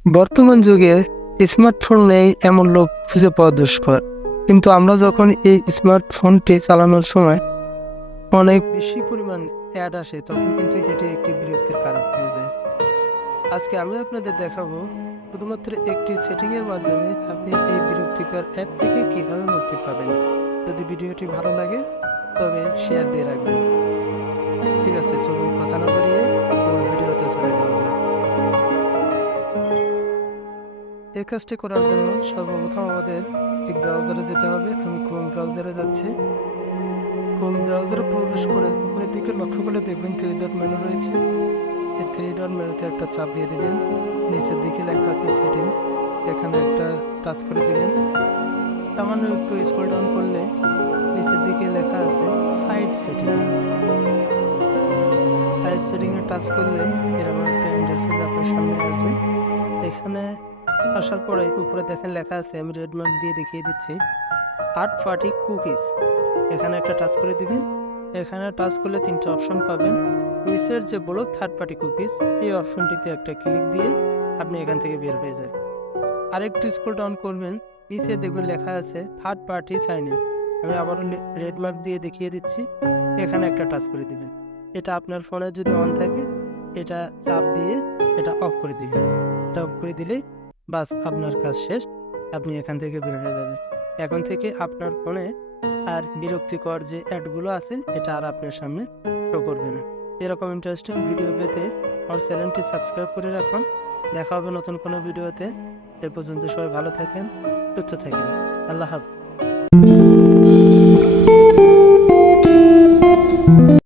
বর্তমান যুগে স্মার্টফোন নেই এমন লোক খুঁজে পাওয়া দুষ্কর। কিন্তু আমরা যখন এই স্মার্টফোনটি চালানোর সময় অনেক বেশি পরিমাণ অ্যাড আসে, তখন কিন্তু এটি একটি বিরক্তির কারণ হয়ে যায়। আজকে আমি আপনাদের দেখাবো শুধুমাত্র একটি সেটিংয়ের মাধ্যমে আপনি এই বিরক্তিকর অ্যাপ থেকে কিভাবে মুক্তি পাবেন। যদি ভিডিওটি ভালো লাগে তবে শেয়ার দিয়ে রাখবেন। ঠিক আছে, চলুন কথা না বাড়িয়ে মূল ভিডিওতে চলে যাওয়া যাক। এই কাজটি করার জন্য সর্বপ্রথম আমাদের একটি ব্রাউজারে যেতে হবে। আমি ক্রোম ব্রাউজারে যাচ্ছি। ক্রোম ব্রাউজারে প্রবেশ করে উপরের দিকে লক্ষ্য করলে দেখবেন 3 ডট মেনু রয়েছে। এই 3 ডট মেনুতে একটা চাপ দিয়ে দিবেন। নিচের দিকে লেখা আছে সেটিং, এখানে একটা টাচ করে দিবেন। সামান্য একটু স্ক্রল ডাউন করলে নিচের দিকে লেখা আছে সাইড সেটিং। সাইড সেটিংয়ে টাচ করলে এরকম একটা ইন্টারফেস আপনার সামনে আসবে। এখানে আসার পরে উপরে দেখেন লেখা আছে, আমি রেড মার্ক দিয়ে দেখিয়ে দিচ্ছি, থার্ড পার্টি কুকিজ। এখানে একটা টাচ করে দিবেন। এখানে টাচ করলে 3টা অপশন পাবেন। নিচের যে ব্লক থার্ড পার্টি কুকিজ, এই অপশনটিতে একটা ক্লিক দিয়ে আপনি এখান থেকে বের হয়ে যায়। আরেকটু স্ক্রল ডাউন করবেন, নিচে দেখবেন লেখা আছে থার্ড পার্টি সাইন ইন। আমি আবারও রেড মার্ক দিয়ে দেখিয়ে দিচ্ছি, এখানে একটা টাচ করে দিবেন। এটা আপনার ফোনে যদি অন থাকে এটা চাপ দিয়ে এটা অফ করে দিবেন। এটা অফ করে দিলেই বাস আপনার কাজ শেষ, আপনি এখান থেকে বের হয়ে যাবেন। এখন থেকে আপনার ফোনে আর বিরক্তিকর যে অ্যাডগুলো আছে এটা আর আপনার সামনে শো করবে না। এরকম ইন্টারেস্টিং ভিডিও পেতে আমার চ্যানেলটি সাবস্ক্রাইব করে রাখুন। দেখা হবে নতুন কোনো ভিডিওতে। এ পর্যন্ত সবাই ভালো থাকেন, সুস্থ থাকেন। আল্লাহ হাফেজ।